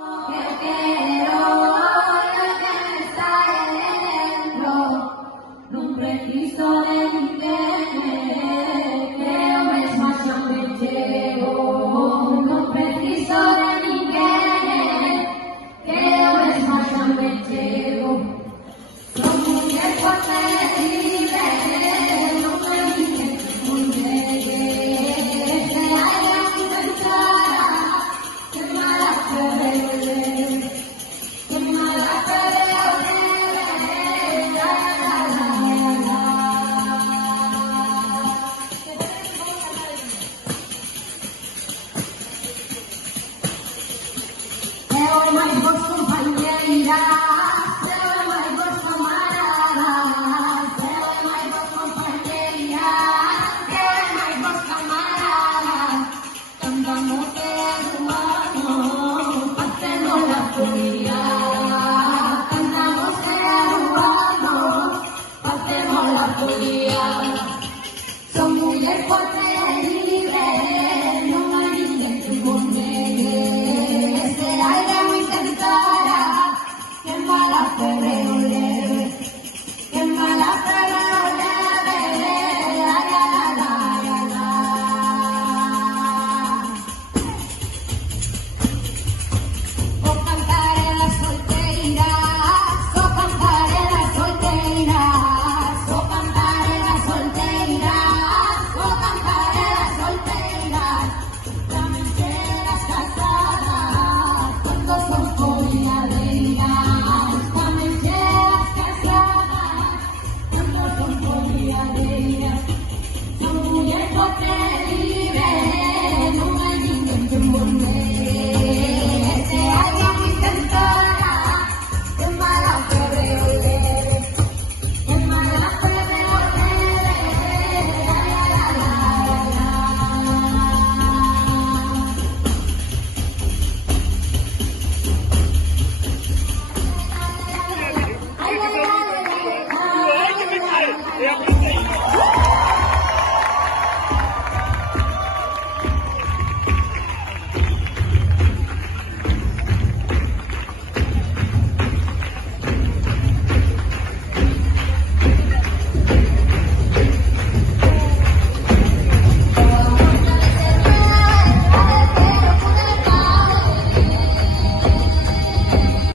Quiero lo que me está dentro, non preciso de ninguén, creo mesmo xa me chego, non preciso de ninguén, creo mesmo xa me chego, son muller porque libre, non me dices muller, que hai que pensar, que mala Now I might